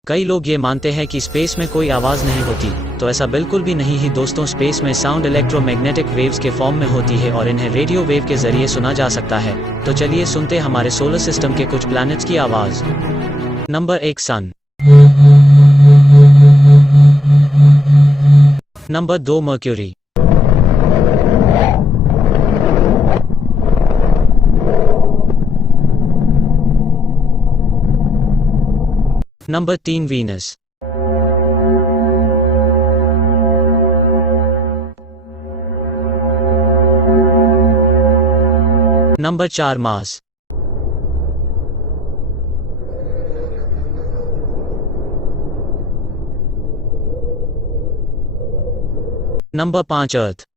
कई लोग ये मानते हैं कि स्पेस में कोई आवाज़ नहीं होती, तो ऐसा बिल्कुल भी नहीं ही दोस्तों। स्पेस में साउंड इलेक्ट्रोमैग्नेटिक वेव्स के फॉर्म में होती है और इन्हें रेडियो वेव के जरिए सुना जा सकता है। तो चलिए सुनते हमारे सोलर सिस्टम के कुछ प्लैनेट्स की आवाज़। नंबर 1 सन। Number 2 mercury. Number 3 Venus. Number 4 Mars. Number 5 अर्थ।